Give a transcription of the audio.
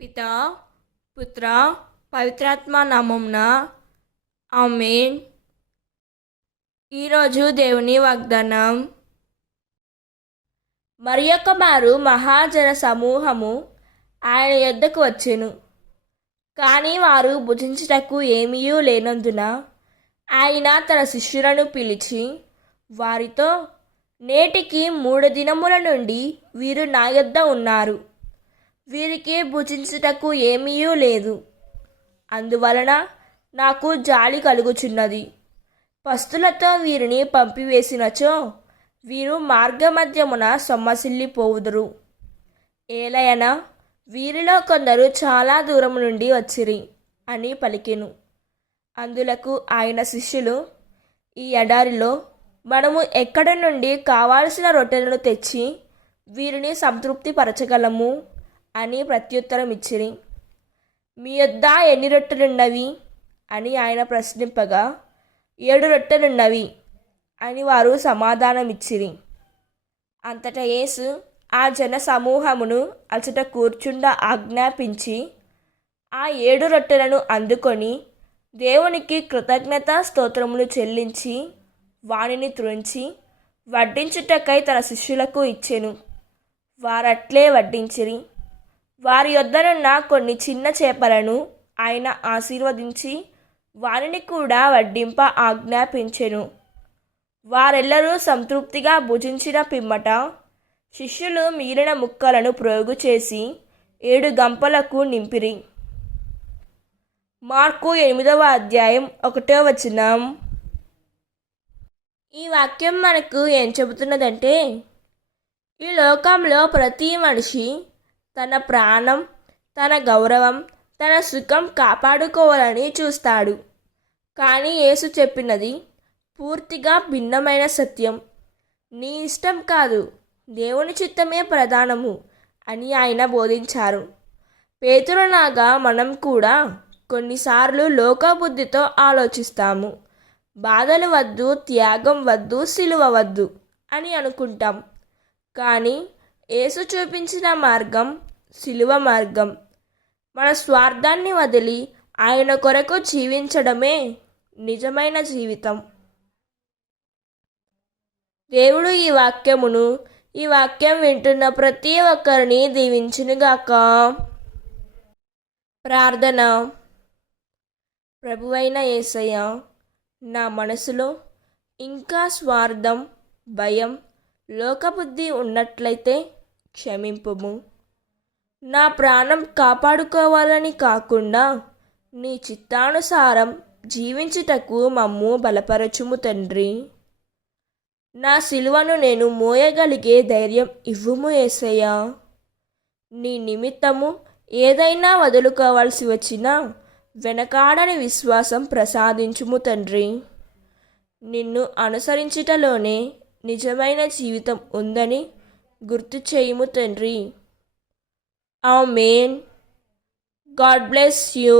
పితా పుత్ర పవిత్రాత్మ నామమున ఆమేన్. ఈరోజు దేవుని వాగ్దానం. మరియొక్క మారు మహాజన సమూహము ఆయన యొద్దకు వచ్చెను. కానీ వారు భుజించుటకు ఏమీయూ లేనందున ఆయన తన శిష్యులను పిలిచి వారితో, నేటికి 3 దినముల నుండి వీరు నా యొద్ద ఉన్నారు. వీరికి భుజించుటకు ఏమీయూ లేదు. అందువలన నాకు జాలి కలుగుచున్నది. పస్తులతో వీరిని పంపివేసినచో వీరు మార్గమధ్యమున సొమ్మసిల్లిపోవుదురు. ఏలయన వీరిలో కొందరు చాలా దూరం నుండి వచ్చిరి అని పలికెను. అందులకు ఆయన శిష్యులు, ఈ ఎడారిలో మనము ఎక్కడ నుండి కావాల్సిన రొట్టెలను తెచ్చి వీరిని సంతృప్తి పరచగలము అని ప్రత్యుత్తరం ఇచ్చిరి. మీ యొద్ద ఎన్ని రొట్టెలున్నవి అని ఆయన ప్రశ్నింపగా, 7 రొట్టెలున్నవి అని వారు సమాధానమిచ్చిరి. అంతటా యేసు ఆ జన సమూహమును అచట కూర్చుండ ఆజ్ఞాపించి ఆ 7 రొట్టెలను అందుకొని దేవునికి కృతజ్ఞతా స్తోత్రములు చెల్లించి వానిని త్రుంచి వడ్డించుటకై తన శిష్యులకు ఇచ్చెను. వారట్లే వడ్డించిరి. వారి యొద్దనున్న కొన్ని చిన్న చేపలను ఆయన ఆశీర్వదించి వారిని కూడా వడ్డింప ఆజ్ఞాపించెను. వారెల్లరూ సంతృప్తిగా భుజించిన పిమ్మట శిష్యులు మిగిలిన ముక్కలను ప్రోగు చేసి 7 గంపలకు నింపిరి. మార్కు 8వ అధ్యాయం 1వ వచనం. ఈ వాక్యం మనకు ఏం చెబుతున్నదంటే, ఈ లోకంలో ప్రతి మనిషి తన ప్రాణం, తన గౌరవం, తన సుఖం కాపాడుకోవాలని చూస్తాడు. కానీ యేసు చెప్పినది పూర్తిగా భిన్నమైన సత్యం. నీ ఇష్టం కాదు, దేవుని చిత్తమే ప్రధానము అని ఆయన బోధించారు. పేతురులాగా మనం కూడా కొన్నిసార్లు లోకబుద్ధితో ఆలోచిస్తాము. బాధలు వద్దు, త్యాగం వద్దు, సిలువ వద్దు అని అనుకుంటాం. కానీ యేసు చూపించిన మార్గం సిలువ మార్గం. మన స్వార్థాన్ని వదిలి ఆయన కొరకు జీవించడమే నిజమైన జీవితం. దేవుడు ఈ వాక్యం వింటున్న ప్రతి ఒక్కరిని దీవించునుగాక. ప్రార్థన. ప్రభువైన యేసయ్య, నా మనసులో ఇంకా స్వార్థం, భయం, లోకబుద్ధి ఉన్నట్లయితే క్షమింపుము. నా ప్రాణం కాపాడుకోవాలని కాకుండా నీ చిత్తానుసారం జీవించుటకు మమ్ము బలపరచుము తండ్రి. నా సిలువను నేను మోయగలిగే ధైర్యం ఇవ్వుము యేసయ్య. నీ నిమిత్తము ఏదైనా వదులుకోవాల్సి వచ్చినా వెనకాడని విశ్వాసం ప్రసాదించుము తండ్రి. నిన్ను అనుసరించుటలోనే నిజమైన జీవితం ఉందని గుర్తు చేయుము తండ్రి. ఆమేన్. God bless you.